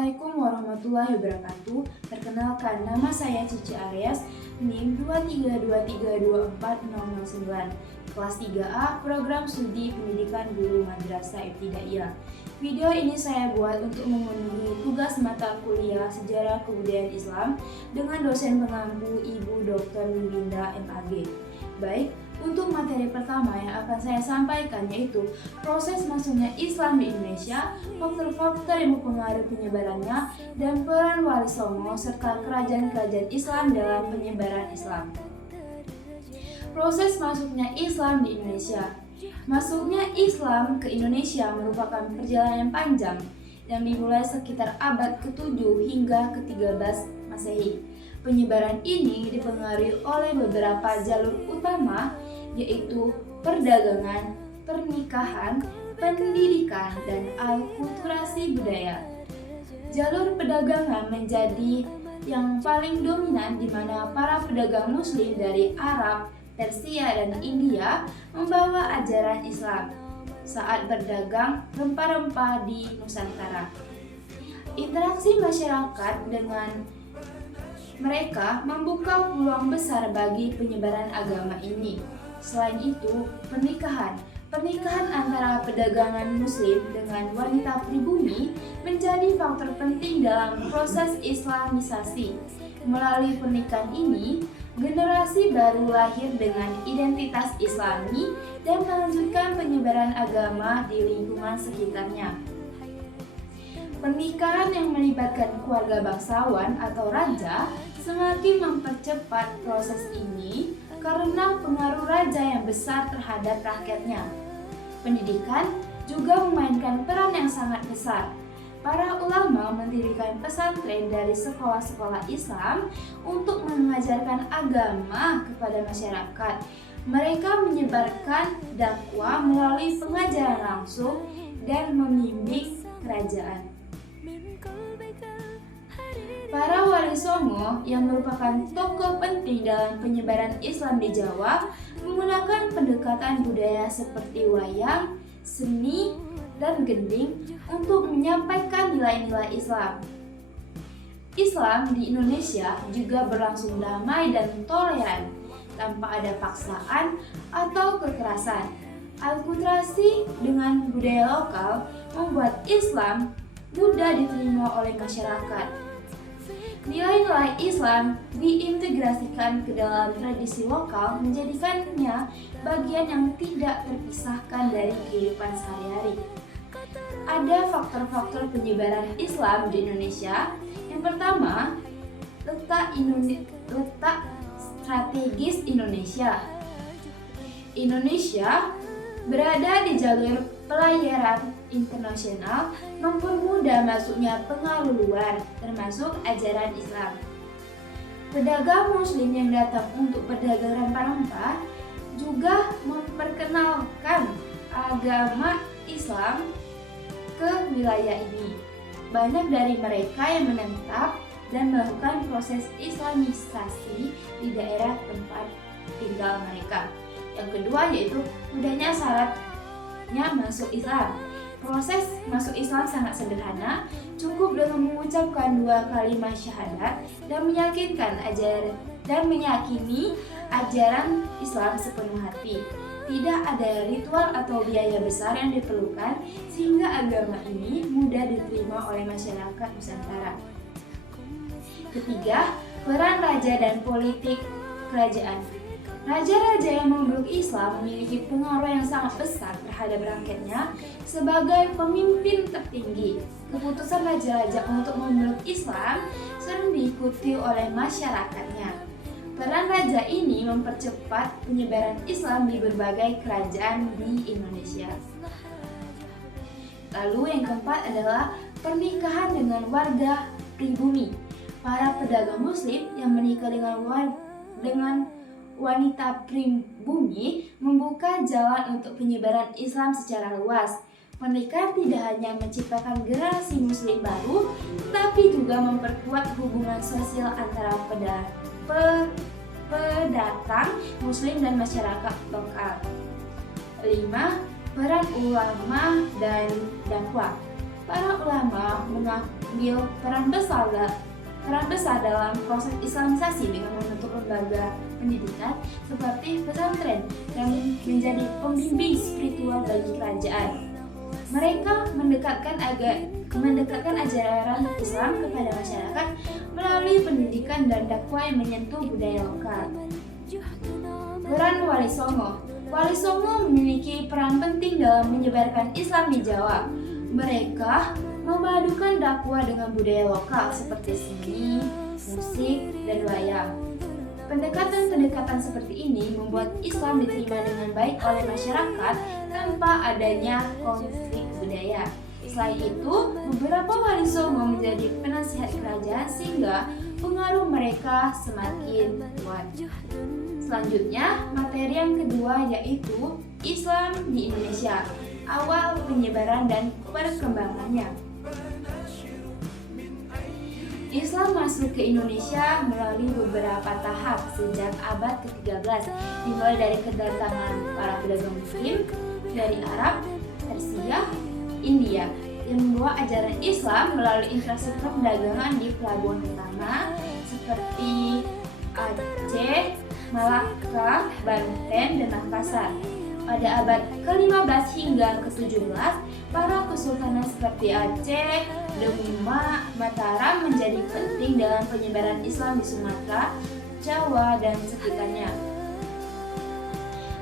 Assalamualaikum warahmatullahi wabarakatuh. Perkenalkan, nama saya Cici Aryas, NIM 23232409, kelas 3A, Program Studi Pendidikan Guru Madrasah Ibtidaiyah. Video ini saya buat untuk memenuhi tugas mata kuliah Sejarah Kebudayaan Islam dengan dosen pengampu Ibu Dr. Wilinda MAG. Baik, untuk materi pertama yang akan saya sampaikan yaitu proses masuknya Islam di Indonesia, faktor-faktor yang mempengaruhi penyebarannya, dan peran Wali Songo serta kerajaan-kerajaan Islam dalam penyebaran Islam. Proses masuknya Islam di Indonesia. Masuknya Islam ke Indonesia merupakan perjalanan yang panjang yang dimulai sekitar abad ke-7 hingga ke-13 Masehi. Penyebaran ini dipengaruhi oleh beberapa jalur utama, yaitu perdagangan, pernikahan, pendidikan, dan alkulturasi budaya. Jalur perdagangan menjadi yang paling dominan di mana para pedagang muslim dari Arab, Persia, dan India membawa ajaran Islam saat berdagang rempah-rempah di Nusantara. Interaksi masyarakat dengan mereka membuka peluang besar bagi penyebaran agama ini. Selain itu, pernikahan antara pedagangan muslim dengan wanita pribumi menjadi faktor penting dalam proses islamisasi. Melalui pernikahan ini, generasi baru lahir dengan identitas Islami dan melanjutkan penyebaran agama di lingkungan sekitarnya. Pernikahan yang melibatkan keluarga bangsawan atau raja semakin mempercepat proses ini karena pengaruh raja yang besar terhadap rakyatnya. Pendidikan juga memainkan peran yang sangat besar. Para ulama mendirikan pesantren dari sekolah-sekolah Islam untuk mengajarkan agama kepada masyarakat. Mereka menyebarkan dakwah melalui pengajaran langsung dan membimbing kerajaan. Para Wali Songo yang merupakan tokoh penting dalam penyebaran Islam di Jawa menggunakan pendekatan budaya seperti wayang, seni, dan gending untuk menyampaikan nilai-nilai Islam. Islam di Indonesia juga berlangsung damai dan toleran tanpa ada paksaan atau kekerasan. Alkulturasi dengan budaya lokal membuat Islam mudah diterima oleh masyarakat. Nilai-nilai Islam diintegrasikan ke dalam tradisi lokal menjadikannya bagian yang tidak terpisahkan dari kehidupan sehari-hari. Ada faktor-faktor penyebaran Islam di Indonesia. Yang pertama, letak strategis Indonesia. Indonesia berada di jalur pelayaran internasional, mempermudah masuknya pengaruh luar, termasuk ajaran Islam. Pedagang muslim yang datang untuk perdagangan rempah juga memperkenalkan agama Islam ke wilayah ini. Banyak dari mereka yang menetap dan melakukan proses islamisasi di daerah tempat tinggal mereka. Yang kedua yaitu mudahnya syaratnya masuk Islam. Proses masuk Islam sangat sederhana, cukup dengan mengucapkan 2 kalimat syahadat dan meyakini ajaran Islam sepenuh hati. Tidak ada ritual atau biaya besar yang diperlukan sehingga agama ini mudah diterima oleh masyarakat Nusantara. Ketiga, peran raja dan politik kerajaan. Raja-raja yang memeluk Islam memiliki pengaruh yang sangat besar terhadap rakyatnya sebagai pemimpin tertinggi. Keputusan raja-raja untuk memeluk Islam sering diikuti oleh masyarakatnya. Peran raja ini mempercepat penyebaran Islam di berbagai kerajaan di Indonesia. Lalu yang keempat adalah pernikahan dengan warga pribumi. Para pedagang muslim yang menikah dengan wanita pribumi membuka jalan untuk penyebaran Islam secara luas. Pernikahan tidak hanya menciptakan generasi muslim baru, tetapi juga memperkuat hubungan sosial antara pendatang muslim dan masyarakat lokal. 5. Peran ulama dan dakwah. para ulama mengambil peran besar dalam proses Islamisasi dengan membentuk lembaga pendidikan seperti pesantren yang menjadi pembimbing spiritual bagi kerajaan. Mereka mendekatkan ajaran Islam kepada masyarakat melalui pendidikan dan dakwah yang menyentuh budaya lokal. Peran Wali Songo. Wali Songo memiliki peran penting dalam menyebarkan Islam di Jawa. Mereka memadukan dakwah dengan budaya lokal seperti seni, musik, dan wayang. Pendekatan-pendekatan seperti ini membuat Islam diterima dengan baik oleh masyarakat tanpa adanya konflik budaya. Selain itu, beberapa wali songo menjadi penasihat kerajaan sehingga pengaruh mereka semakin kuat. Selanjutnya, materi yang kedua yaitu Islam di Indonesia, awal penyebaran dan perkembangannya. Islam masuk ke Indonesia melalui beberapa tahap sejak abad ke-13, dimulai dari kedatangan para pedagang Muslim dari Arab, Persia, India yang membawa ajaran Islam melalui interaksi perdagangan di pelabuhan utama seperti Aceh, Malaka, Banten, dan Makassar. Pada abad ke-15 hingga ke-17, para kesultanan seperti Aceh, Demak, Mataram menjadi penting dalam penyebaran Islam di Sumatera, Jawa, dan sekitarnya.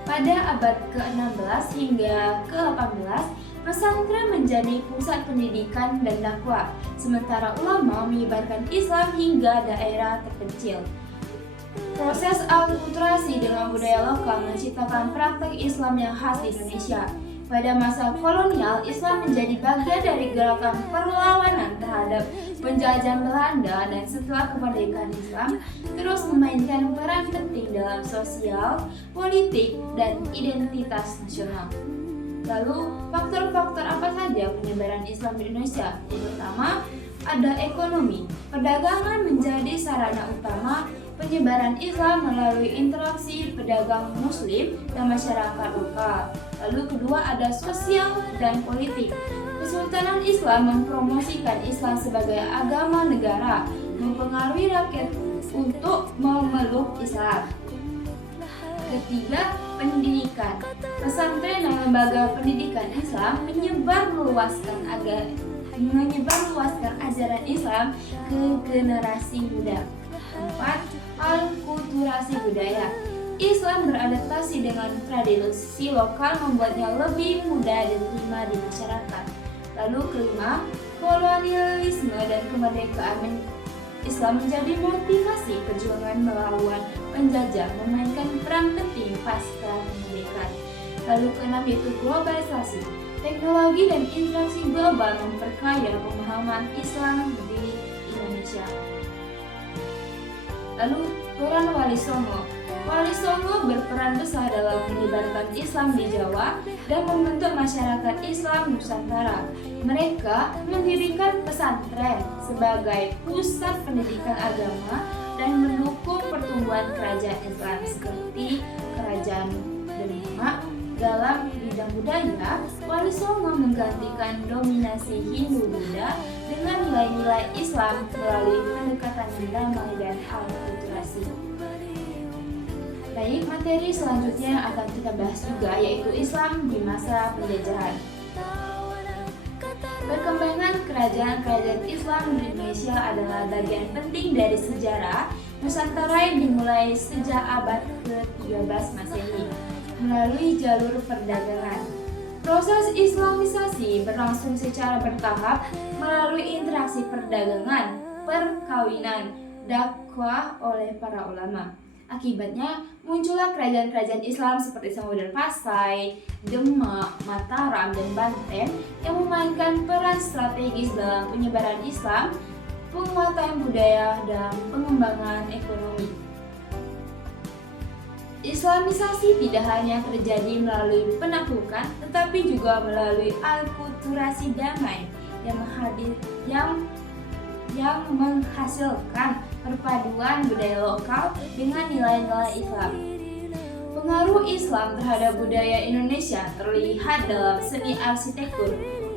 Pada abad ke-16 hingga ke-18, pesantren menjadi pusat pendidikan dan dakwah, sementara ulama menyebarkan Islam hingga daerah terpencil. Proses akulturasi dengan budaya lokal menciptakan praktek Islam yang khas di Indonesia. Pada masa kolonial, Islam menjadi bagian dari gerakan perlawanan terhadap penjajahan Belanda dan setelah kemerdekaan Islam terus memainkan peran penting dalam sosial, politik, dan identitas nasional. Lalu, faktor-faktor apa saja penyebaran Islam di Indonesia? Yang pertama, ada ekonomi. Perdagangan menjadi sarana utama penyebaran Islam melalui interaksi pedagang Muslim dan masyarakat lokal. Lalu kedua ada sosial dan politik. Kesultanan Islam mempromosikan Islam sebagai agama negara, mempengaruhi rakyat untuk memeluk Islam. Ketiga, pendidikan. Pesantren dan lembaga pendidikan Islam menyebarluaskan ajaran Islam ke generasi muda. Keempat, akulturasi budaya. Islam beradaptasi dengan tradisi lokal membuatnya lebih mudah diterima di masyarakat. Lalu kelima, kolonialisme dan kemerdekaan Islam menjadi motivasi perjuangan melawan penjajah, memainkan peran penting pasca kemerdekaan. Lalu keenam yaitu globalisasi. Teknologi dan interaksi global memperkaya pemahaman Islam di Indonesia. Lalu peran Wali Songo. Wali Songo berperan besar dalam menyebarkan Islam di Jawa dan membentuk masyarakat Islam Nusantara. Mereka mendirikan pesantren sebagai pusat pendidikan agama dan mendukung pertumbuhan kerajaan Islam seperti Kerajaan Demak. Dalam bidang budaya, Wali Songo menggantikan dominasi Hindu-Buddha dengan nilai-nilai Islam melalui pendekatan damai dan akulturasi. Baik, materi selanjutnya yang akan kita bahas juga yaitu Islam di masa penjajahan. Perkembangan kerajaan-kerajaan Islam di Indonesia adalah bagian penting dari sejarah Nusantara yang dimulai sejak abad ke-13 Masehi melalui jalur perdagangan. Proses Islamisasi berlangsung secara bertahap melalui interaksi perdagangan, perkawinan, dakwah oleh para ulama. Akibatnya, muncullah kerajaan-kerajaan Islam seperti Samudra Pasai, Demak, Mataram, dan Banten yang memainkan peran strategis dalam penyebaran Islam, penguatan budaya, dan pengembangan ekonomi. Islamisasi tidak hanya terjadi melalui penaklukan, tetapi juga melalui akulturasi damai yang menghasilkan perpaduan budaya lokal dengan nilai-nilai Islam. Pengaruh Islam terhadap budaya Indonesia terlihat dalam seni arsitektur,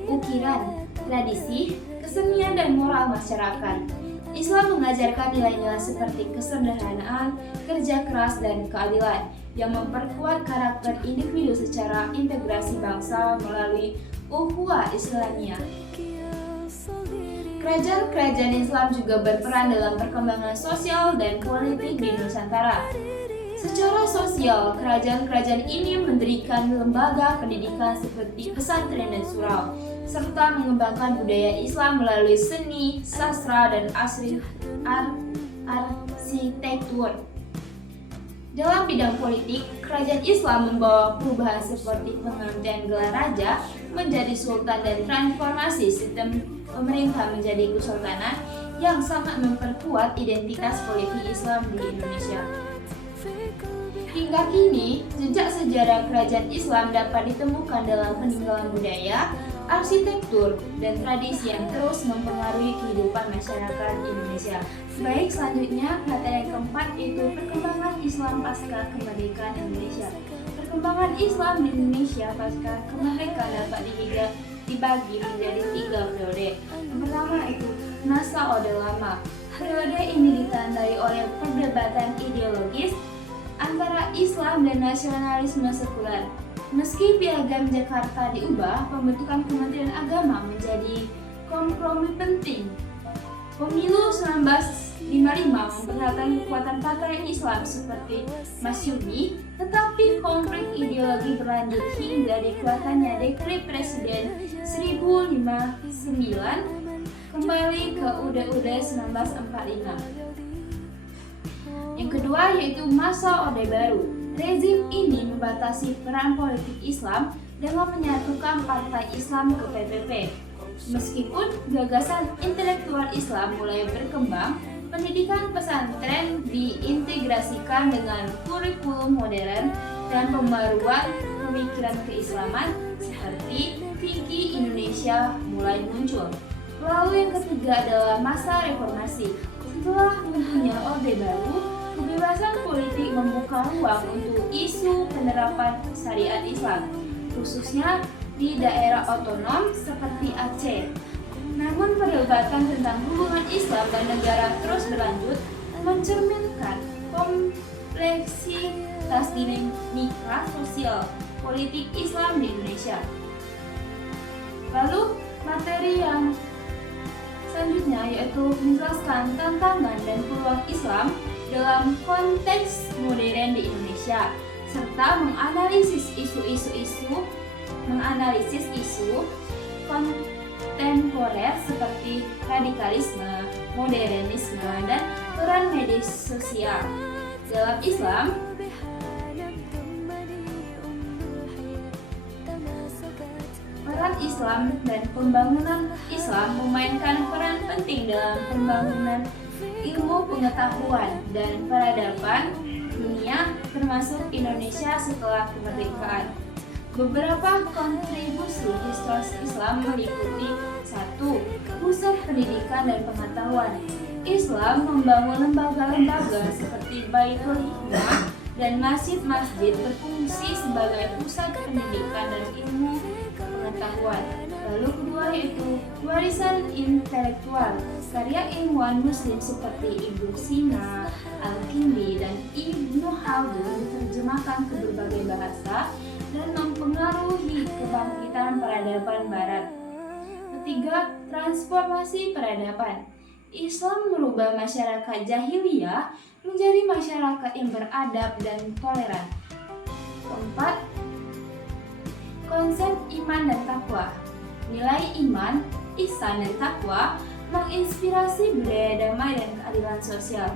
ukiran, tradisi, kesenian, dan moral masyarakat. Islam mengajarkan nilai-nilai seperti kesederhanaan, kerja keras, dan keadilan yang memperkuat karakter individu secara integrasi bangsa melalui ukhuwah Islamiyah. Kerajaan-kerajaan Islam juga berperan dalam perkembangan sosial dan politik di Nusantara. Secara sosial, kerajaan-kerajaan ini mendirikan lembaga pendidikan seperti pesantren dan surau, serta mengembangkan budaya Islam melalui seni, sastra, dan arsitektur. Dalam bidang politik, kerajaan Islam membawa perubahan seperti pengantian gelar raja menjadi sultan dan transformasi sistem pemerintah menjadi kesultanan yang sangat memperkuat identitas politik Islam di Indonesia. Hingga kini, jejak sejarah kerajaan Islam dapat ditemukan dalam peninggalan budaya, arsitektur, dan tradisi yang terus mempengaruhi kehidupan masyarakat Indonesia. Baik, selanjutnya materi yang keempat yaitu perkembangan Islam pasca kemerdekaan Indonesia. Perkembangan Islam di Indonesia pasca kemerdekaan dapat dibagi menjadi 3 periode. Yang pertama itu masa Orde Lama. Periode ini ditandai oleh perdebatan ideologis antara Islam dan nasionalisme sekuler. Meski Piagam Jakarta diubah, pembentukan Kementerian Agama menjadi kompromi penting. Pemilu 1955 memperlihatkan kekuatan partai Islam seperti Masyumi, tetapi konflik ideologi berlanjut hingga dikeluarkannya Dekret Presiden 1059 kembali ke UUD 1945. Yang kedua yaitu masa Orde Baru. Rezim ini membatasi peran politik Islam dengan menyatukan partai Islam ke PPP. Meskipun gagasan intelektual Islam mulai berkembang, pendidikan pesantren diintegrasikan dengan kurikulum modern dan pembaruan pemikiran keislaman seperti fikih Indonesia mulai muncul. Lalu yang ketiga adalah masa reformasi. Setelah munculnya Orde Baru, kebebasan politik membuka ruang untuk isu penerapan syariat Islam, khususnya di daerah otonom seperti Aceh. Namun perdebatan tentang hubungan Islam dan negara terus berlanjut, mencerminkan kompleksitas dinamika sosial politik Islam di Indonesia. Lalu materi yang selanjutnya yaitu menjelaskan tantangan dan peluang Islam dalam konteks modern di Indonesia, serta menganalisis isu kontemporer seperti radikalisme, modernisme, dan peran media sosial dalam Islam. Peran Islam dan pembangunan Islam memainkan peran penting dalam pembangunan ilmu pengetahuan dan peradaban dunia termasuk Indonesia setelah kemerdekaan. Beberapa kontribusi historis Islam meliputi 1. Pusat pendidikan dan pengetahuan. Islam membangun lembaga-lembaga seperti Baitul Hikmah dan masjid-masjid berfungsi sebagai pusat pendidikan dan ilmu pengetahuan. Lalu kedua yaitu warisan intelektual. Karya ilmuwan muslim seperti Ibnu Sina, Al-Kindi, dan Ibnu Khaldun diterjemahkan ke berbagai bahasa dan mempengaruhi kebangkitan peradaban barat. Ketiga, transformasi peradaban. Islam merubah masyarakat jahiliyah menjadi masyarakat yang beradab dan toleran. Keempat, konsep iman dan takwa. Nilai iman, ihsan, dan takwa menginspirasi budaya damai dan keadilan sosial.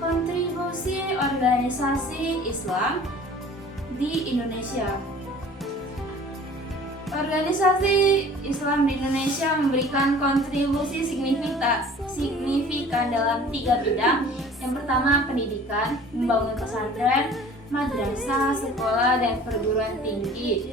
Kontribusi organisasi Islam di Indonesia. Organisasi Islam di Indonesia memberikan kontribusi signifikan dalam 3 bidang. Yang pertama, pendidikan, membangun pesantren, madrasah, sekolah, dan perguruan tinggi.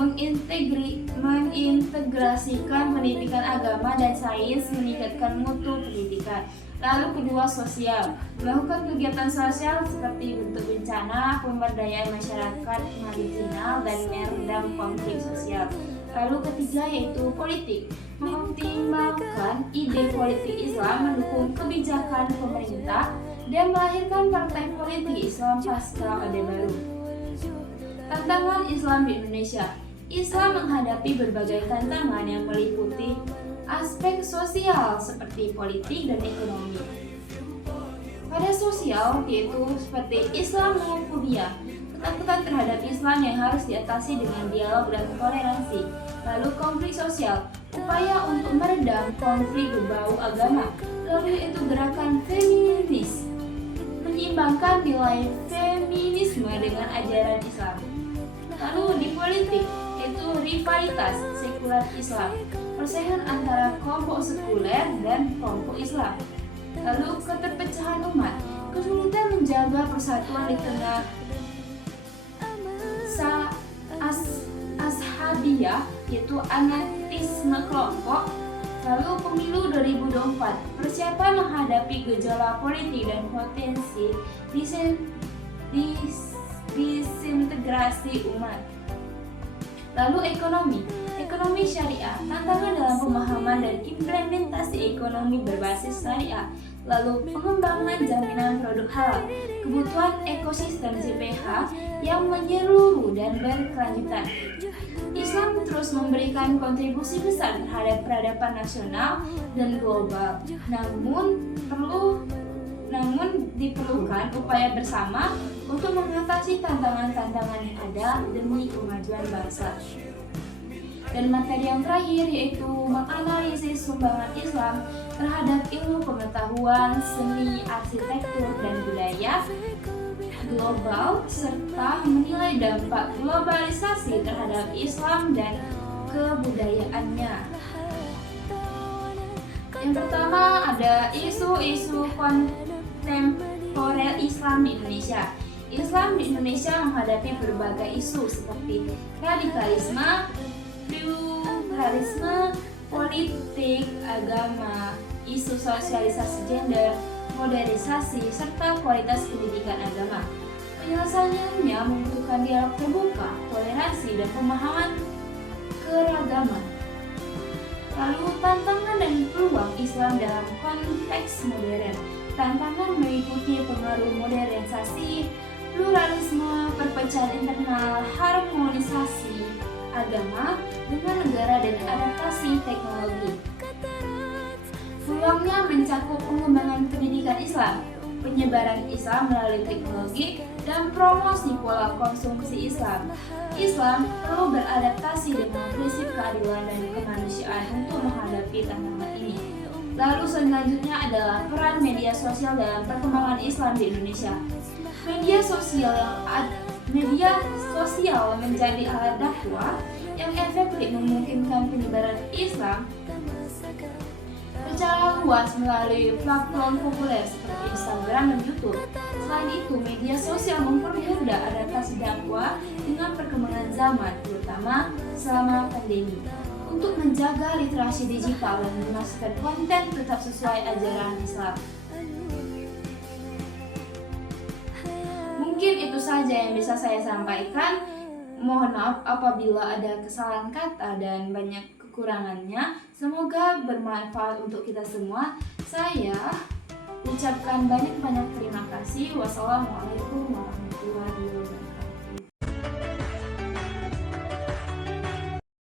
Mengintegrasikan pendidikan agama dan sains, meningkatkan mutu pendidikan. Lalu kedua, sosial, melakukan kegiatan sosial seperti bentuk bencana, pemberdayaan masyarakat marginal, dan meredam konflik sosial. Lalu ketiga yaitu politik, mengoptimalkan ide politik Islam, mendukung kebijakan pemerintah, dan melahirkan partai politik Islam pasca Orde Baru. Tantangan Islam di Indonesia. Islam menghadapi berbagai tantangan yang meliputi aspek sosial seperti politik dan ekonomi. Pada sosial yaitu seperti Islamofobia, ketakutan terhadap Islam yang harus diatasi dengan dialog dan toleransi. Lalu konflik sosial, upaya untuk meredam konflik berbau agama. Lalu yaitu gerakan feminis, menyeimbangkan nilai feminisme dengan ajaran Islam. Lalu di politik yaitu rivalitas sekuler Islam, persaingan antara kelompok sekuler dan kelompok Islam. Lalu keterpecahan umat, kesulitan menjaga persatuan di tengah ashabiyah yaitu anatisme kelompok. Lalu pemilu 2024, persiapan menghadapi gejolak politik dan potensi disintegrasi umat. Lalu ekonomi syariah, tantangan dalam pemahaman dan implementasi ekonomi berbasis syariah. Lalu pengembangan jaminan produk halal, kebutuhan ekosistem JPH yang menyeluruh dan berkelanjutan. Islam terus memberikan kontribusi besar terhadap peradaban nasional dan global. Namun diperlukan upaya bersama untuk mengatasi tantangan-tantangan yang ada demi kemajuan bangsa. Dan materi yang terakhir yaitu menganalisis sumbangan Islam terhadap ilmu pengetahuan, seni, arsitektur, dan budaya global serta menilai dampak globalisasi terhadap Islam dan kebudayaannya. Yang pertama ada isu-isu kontemporer Islam di Indonesia. Islam di Indonesia menghadapi berbagai isu seperti radikalisme, pluralisme, politik, agama, isu sosialisasi gender, modernisasi, serta kualitas pendidikan agama. Penyelesaiannya membutuhkan dialog terbuka, toleransi, dan pemahaman keragaman. Lalu tantangan dan peluang Islam dalam konteks modern. Tantangan meliputi pengaruh modernisasi, pluralisme, perpecahan internal, harmonisasi agama dengan negara, dan adaptasi teknologi. Peluangnya mencakup pengembangan pendidikan Islam, penyebaran Islam melalui teknologi, dan promosi pola konsumsi Islam. Islam perlu beradaptasi dengan prinsip keadilan dan kemanusiaan untuk menghadapi tantangan ini. Lalu selanjutnya adalah peran media sosial dalam perkembangan Islam di Indonesia. Media sosial menjadi alat dakwah yang efektif memungkinkan penyebaran Islam secara luas melalui platform populer seperti Instagram dan YouTube. Selain itu, media sosial mempermudah adaptasi dakwah dengan perkembangan zaman, terutama selama pandemi, untuk menjaga literasi digital dan memastikan konten tetap sesuai ajaran Islam. Mungkin itu saja yang bisa saya sampaikan. Mohon maaf apabila ada kesalahan kata dan banyak kekurangannya. Semoga bermanfaat untuk kita semua. Saya ucapkan banyak-banyak terima kasih. Wassalamualaikum warahmatullahi wabarakatuh.